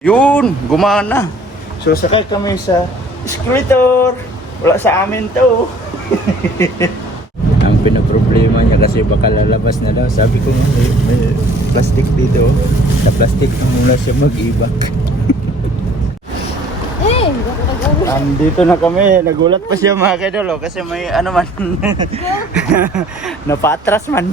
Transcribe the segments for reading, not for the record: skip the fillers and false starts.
Yun, gumana. So sakay kami sa escalator. Wala sa amin to. Ang pinoproblema niya kasi baka lalabas na daw. Sabi ko nga may plastic dito. Sa plastic na mula siya mag-ibak. Dito na kami. Nagulat pa siya mga kaidol kasi may ano man. Napatras man.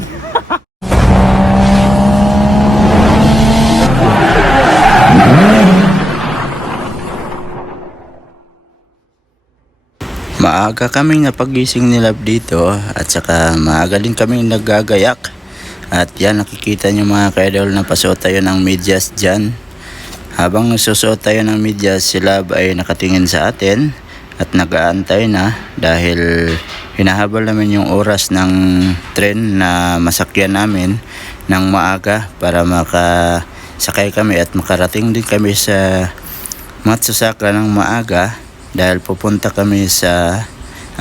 Maaga kaming napagising ni Love dito at saka maaga din kaming naggagayak. At yan, nakikita nyo mga kaidol na pasuot tayo ng medyas dyan. Habang nagsusuot tayo ng medyas, si Love ay nakatingin sa atin at nag-aantay na dahil hinahabol namin yung oras ng tren na masakyan namin ng maaga para makasakay kami at makarating din kami sa Matsusaka ng maaga. Dahil pupunta kami sa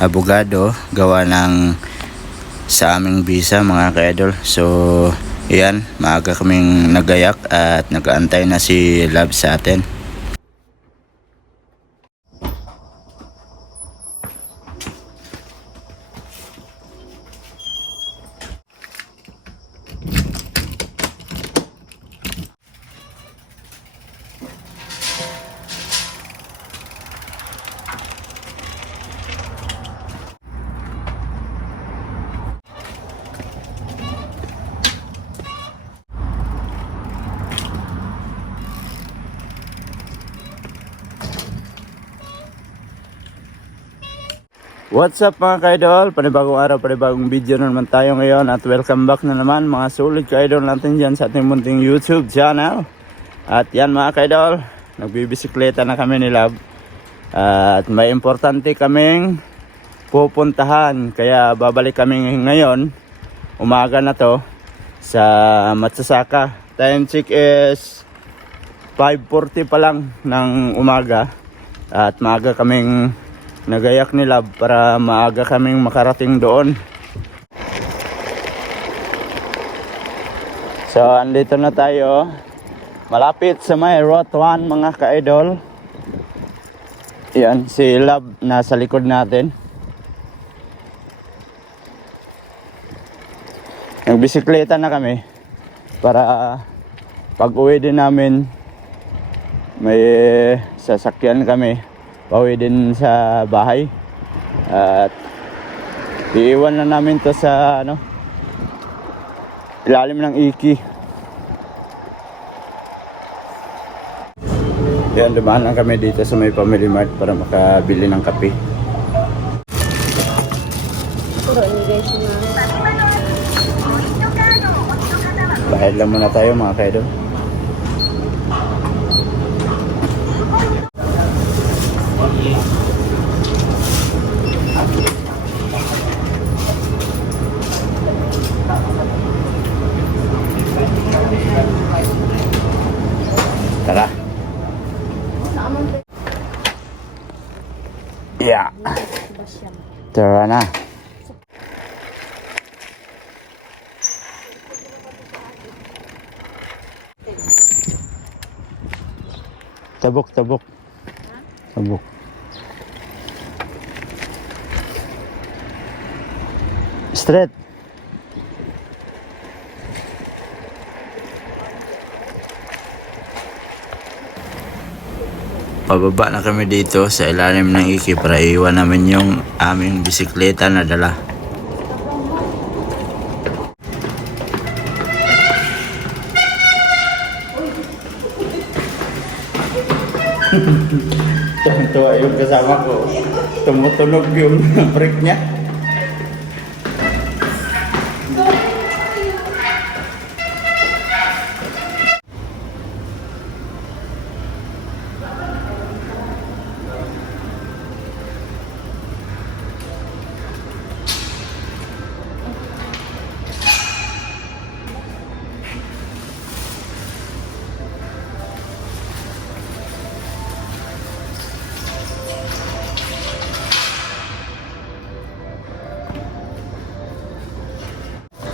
abogado gawa ng sa aming visa mga ka-idol. So yan, maaga kaming nagayak at nag-aantay na si Love sa atin. What's up mga ka-idol? Panibagong araw, panibagong video na naman tayo ngayon at welcome back na naman mga solid ka-idol natin dyan sa ating munting YouTube channel. At yan mga ka-idol, nagbibisikleta na kami ni Love at may importante kaming pupuntahan, kaya babalik kami ngayon umaga na to sa Matsusaka. Time check is 5:40 pa lang ng umaga at maaga kaming nagayak ni Love para maaga kaming makarating doon. So andito na tayo, malapit sa may Route 1 mga ka-idol. Yan si Love nasa likod natin. Nagbisikleta na kami para pag uwi din namin may sasakyan kami pauwi din sa bahay at iiwan na namin to sa ilalim ng iki. Yan, dumaan lang kami dito sa may Family Mart para makabili ng kape. Bahid lang muna tayo mga kaidol. Tara. Ya. Tara na. Tabok. Straight. Pababa na kami dito sa ilalim ng iki para iwan namin yung aming bisikleta na dala. Tuwa yung kasama ko. Tumutunog yung brake niya.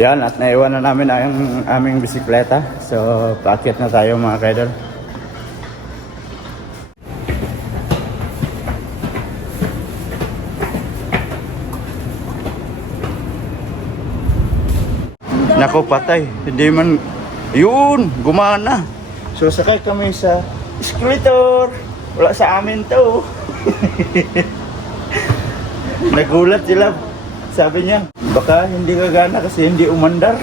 Yan, at naiwan na namin ang aming bisikleta. So, paakyat na tayo mga kaidol. Nako, patay. Hindi man, yun, gumana. So sakay kami sa escalator. Wala sa amin to. Nagulat sila. Sabi niya, baka hindi gagana kasi hindi umandar.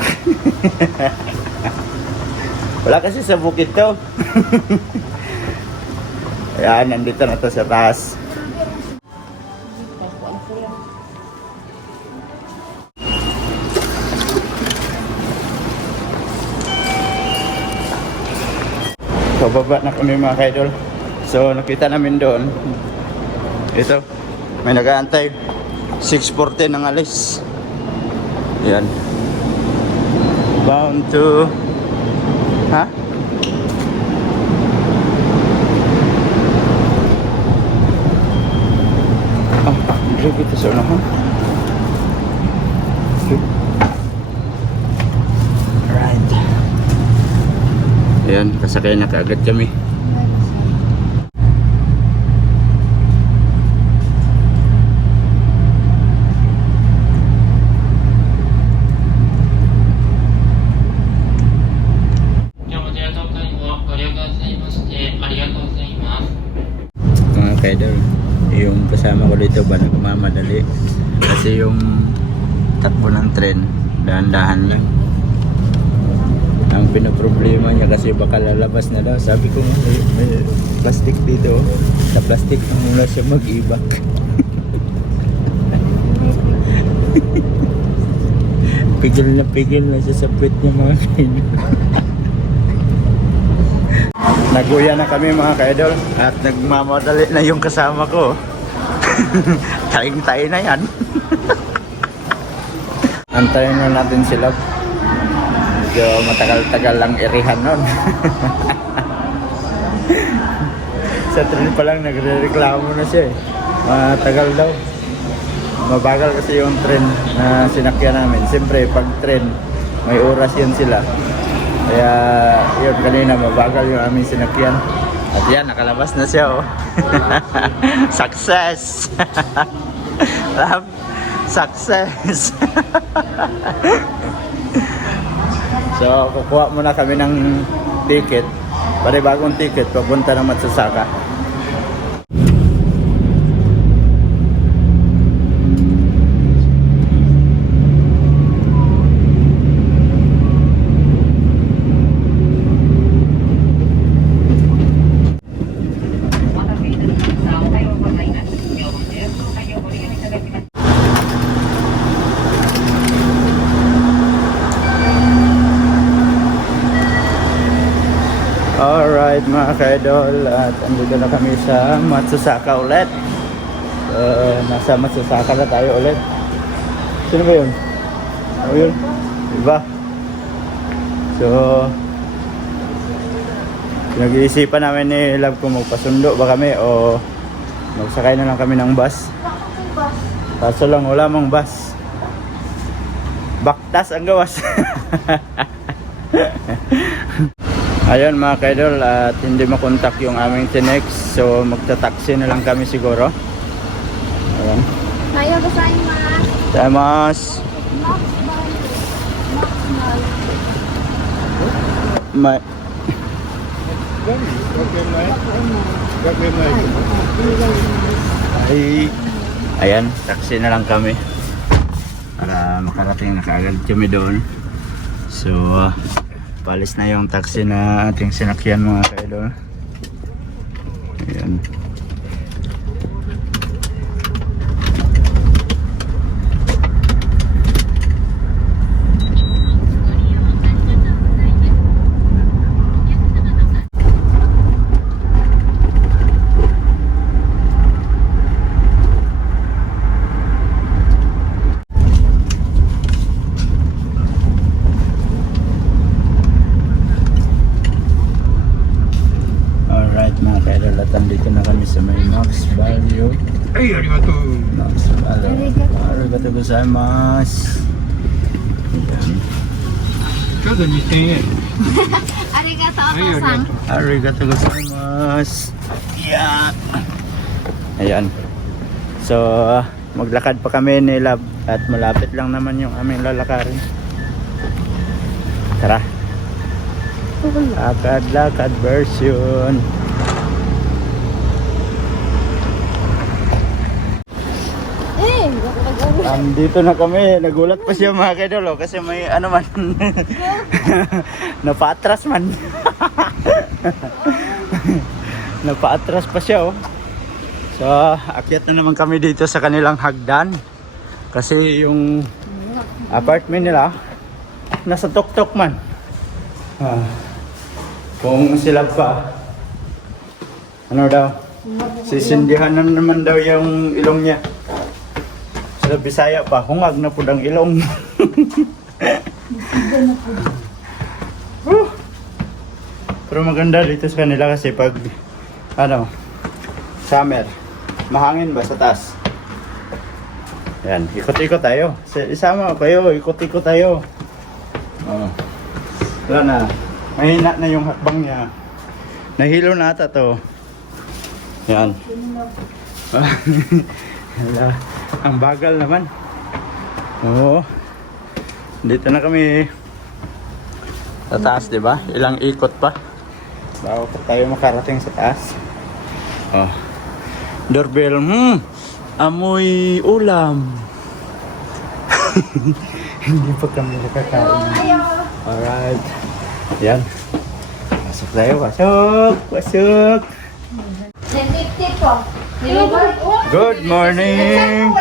Wala kasi sa bukid to. Ayan, nandito na to sa taas. Pababa na kami mga kaidol. So nakita namin doon. Ito, may nag-aantay. 6:40 ng alis. Yan. Bound to... Ha? Oh, hindi kita sa unahan. Okay. Right. Ayan, kasakay na kaagad kami. Mga kaidol, yung kasama ko dito ba nagmamadali kasi yung takbo ng tren dahan-dahan lang. Ang pinoproblema niya kasi baka lalabas na daw. Sabi ko may plastic dito, sa plastic na muna siya mag-ibak. Pigil na siya sa puwet niya mga kaidol. Naguya na kami mga kaidol at nagmamadali na yung kasama ko. Tayo na yan. Antayin na natin sila. Medyo matagal-tagal lang irihan nun. Sa tren pa lang nagre-reklamo na siya eh. Matagal daw. Mabagal kasi yung tren na sinakyan namin. Siyempre pag tren may oras yan sila. Kaya yun, kanina mabagal yung aming sinakyan. At yan, nakalabas na siya oh. Success! Love, success! So, kukuha muna kami ng ticket. Bagong ticket, papunta ng Matsasaka. Alright mga kaidol, at andito na kami sa Matsasaka ulit. Nasa Matsasaka na tayo ulit. Sino ba yun? Ano yun? Diba? So nag-iisipan namin ni Love kung magpasundo ba kami o magsakay na lang kami ng bus. Kaso lang wala mang bus. Baktas ang gawas. Ayun mga kaidol, at hindi makontak yung aming tinex, so magta-taxi na lang kami siguro. Ayun. Tayo gozaimasu. Taimasu. May ayan, taxi na lang kami para makarating na kaagad kami doon. So palis na yung taxi na ating sinakyan mga kaidol. Ayan. Mga kaidol, at andito na kami sa may Max Value. Ay, arigato. Max Value. Arigato gozaimasu. Ayan. ちょうど2000円。Arigato, Ay, Oto-san. Arigato gozaimasu. Yeah. Ayan. So maglakad pa kami ni Love at malapit lang naman yung aming lalakarin. Tara. Lakad-lakad version. Dito na kami. Nagulat pa siya mga kaidol. Kasi may ano man. Napaatras man. Napaatras pa siya oh. So, akyat na naman kami dito sa kanilang hagdan. Kasi yung apartment nila nasa tuktok man. Kung sila pa ano daw, sisindihan na naman daw yung ilong niya. Sa Bisaya pa, hungag na po ang ilong. Pero maganda dito sa kanila kasi pag ano, summer, mahangin ba sa taas? Yan, ikot-ikot tayo. Isama kayo, ikot-ikot tayo. Wala na. Mahina na yung hakbang niya. Nahilo na ata to. Yan. Wala. Ang bagal naman. Oo. Dito na kami. Sa taas, di ba? Ilang ikot pa. Bago pa tayo makarating sa taas. Oh. Doorbell. Amoy ulam. Hindi pa kami nakakain. Alright. Yan. Pasok tayo. Pasok. Good morning.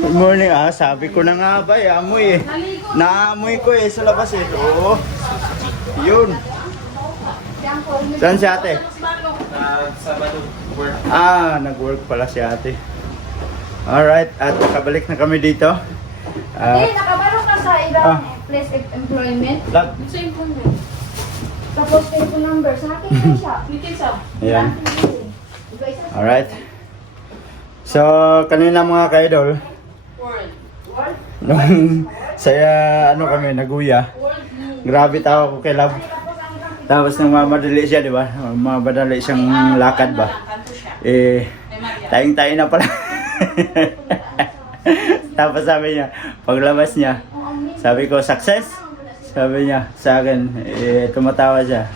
Good morning. Sabi ko na nga ba, amoy eh. Naamoy ko eh sa labas eh. Oo. Yun. Saan si ate? Nag-work pala si ate. Alright, at nakabalik na kami dito. Hindi, nakabalo ka sa ilang place of employment. Sa employment. Tapos telephone number. Sa akin na siya. Ayan. Alright. So, kanina mga ka-idol, nung saya ano kami, naguya, grabe tawa ko kay Love. Tapos nang mamadali siya, di ba? Mamadali siyang lakad ba? Tayong-tayo na pala. Tapos sabi niya, paglabas niya, sabi ko, success? Sabi niya sa akin, tumatawa siya.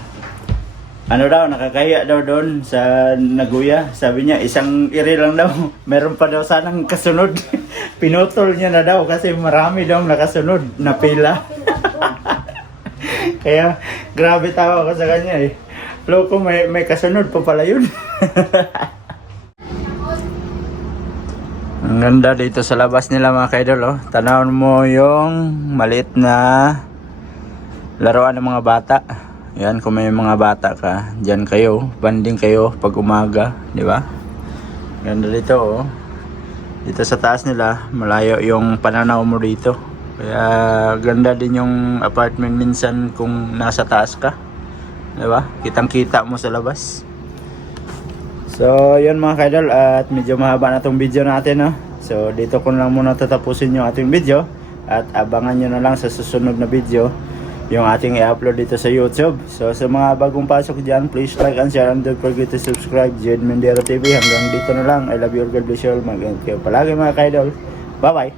Ano daw, nakakahiya daw doon sa Naguya. Sabi niya, isang iri lang daw. Meron pa daw sanang kasunod. Pinutol niya na daw kasi marami daw nakasunod na pila. Kaya, grabe tawa ko sa kanya eh. Loko, may kasunod pa pala yun. Ang ganda dito sa labas nila mga kaidol oh. Tanawin mo yung maliit na laruan ng mga bata. Yan, kung may mga bata ka, dyan kayo, banding kayo pag umaga, di ba? Ganda dito oh. Dito sa taas nila, malayo yung pananaw mo dito. Kaya ganda din yung apartment minsan kung nasa taas ka. Di ba? Kitang-kita mo sa labas. So, yun mga kaidol, at medyo mahaba na tong video natin, no? So, dito ko lang muna tatapusin yung ating video. At abangan nyo na lang sa susunod na video yung ating i-upload dito sa YouTube. So, sa mga bagong pasok dyan, please like and share and don't forget to subscribe. Jed Mendero TV. Hanggang dito na lang. I love you all. God bless you all. Mag-ingat kayo palagi mga kaidol. Bye-bye!